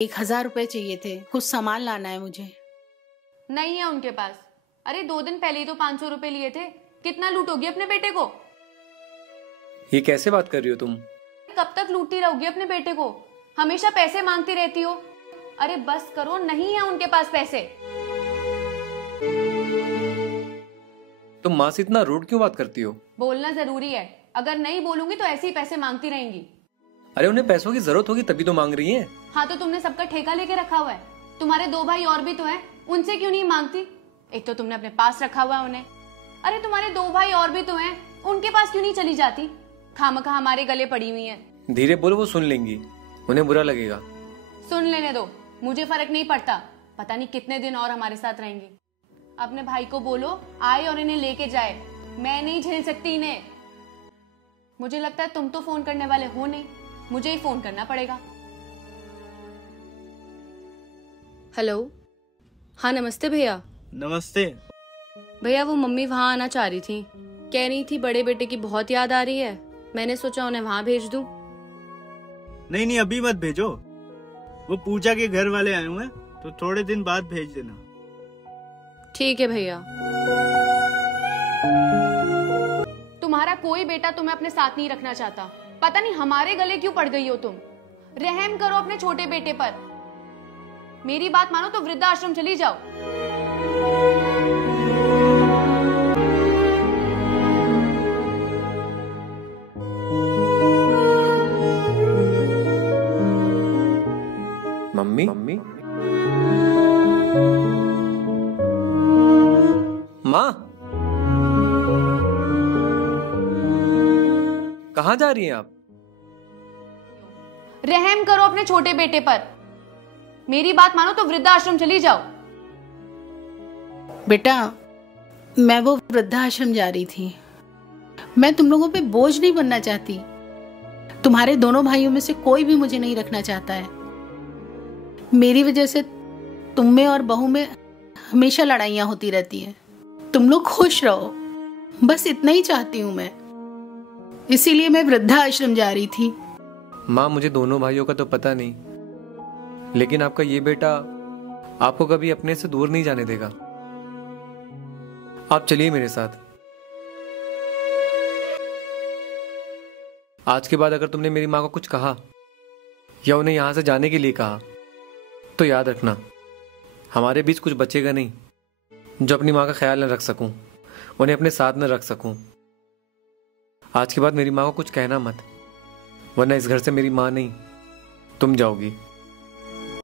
1,000 रुपए चाहिए थे, कुछ सामान लाना है मुझे। नहीं है उनके पास। अरे 2 दिन पहले ही तो 500 रुपए लिए थे। कितना लूटोगी अपने बेटे को? ये कैसे बात कर रही हो तुम? कब तक लूटती रहोगी अपने बेटे को? हमेशा पैसे मांगती रहती हो। अरे बस करो, नहीं है उनके पास पैसे। तुम माँ से इतना रूड क्यों बात करती हो? बोलना जरूरी है, अगर नहीं बोलूंगी तो ऐसे ही पैसे मांगती रहेंगी। अरे उन्हें पैसों की जरूरत होगी तभी तो मांग रही हैं। हाँ तो तुमने सबका ठेका लेके रखा हुआ है। तुम्हारे 2 भाई और भी तो हैं, उनसे क्यों नहीं मांगती? एक तो तुमने अपने पास रखा हुआ है उन्हें। अरे तुम्हारे 2 भाई और भी तो हैं, उनके पास क्यों नहीं चली जाती? खामखा हमारे गले पड़ी हुई हैं। धीरे बोलो, वो सुन लेंगी, उन्हें बुरा लगेगा। सुन लेने दो, मुझे फर्क नहीं पड़ता। पता नहीं कितने दिन और हमारे साथ रहेंगी। अपने भाई को बोलो आए और इन्हें लेके जाए। मैं नहीं झेल सकती इन्हें। मुझे लगता है तुम तो फोन करने वाले हो नहीं, मुझे ही फोन करना पड़ेगा। हेलो। हाँ नमस्ते भैया। नमस्ते। भैया वो मम्मी वहाँ आना चाह रही थी, कह रही थी बड़े बेटे की बहुत याद आ रही है। मैंने सोचा उन्हें वहाँ भेज दूं। नहीं नहीं, अभी मत भेजो। वो पूजा के घर वाले आए हुए हैं, तो थोड़े दिन बाद भेज देना। ठीक है भैया। तुम्हारा कोई बेटा तुम्हें अपने साथ नहीं रखना चाहता। पता नहीं हमारे गले क्यों पड़ गई हो तुम। रहम करो अपने छोटे बेटे पर। मेरी बात मानो तो वृद्धाश्रम चली जाओ। मम्मी मम्मी माँ, कहाँ जा रही हैं आप? रहम करो अपने छोटे बेटे पर। मेरी बात मानो तो वृद्धाश्रम चली जाओ। बेटा, मैं वो वृद्धाश्रम जा रही थी। मैं तुम लोगों पे बोझ नहीं बनना चाहती। तुम्हारे दोनों भाइयों में से कोई भी मुझे नहीं रखना चाहता है। मेरी वजह से तुम में और बहू में हमेशा लड़ाइयां होती रहती हैं। तुम लोग खुश रहो, बस इतना ही चाहती हूं मैं। इसीलिए मैं वृद्धाश्रम जा रही थी। माँ, मुझे दोनों भाइयों का तो पता नहीं, लेकिन आपका ये बेटा आपको कभी अपने से दूर नहीं जाने देगा। आप चलिए मेरे साथ। आज के बाद अगर तुमने मेरी माँ को कुछ कहा या उन्हें यहां से जाने के लिए कहा तो याद रखना, हमारे बीच कुछ बचेगा नहीं जो अपनी माँ का ख्याल न रख सकूं, उन्हें अपने साथ न रख सकूं। आज के बाद मेरी माँ को कुछ कहना मत, वरना इस घर से मेरी माँ नहीं तुम जाओगी।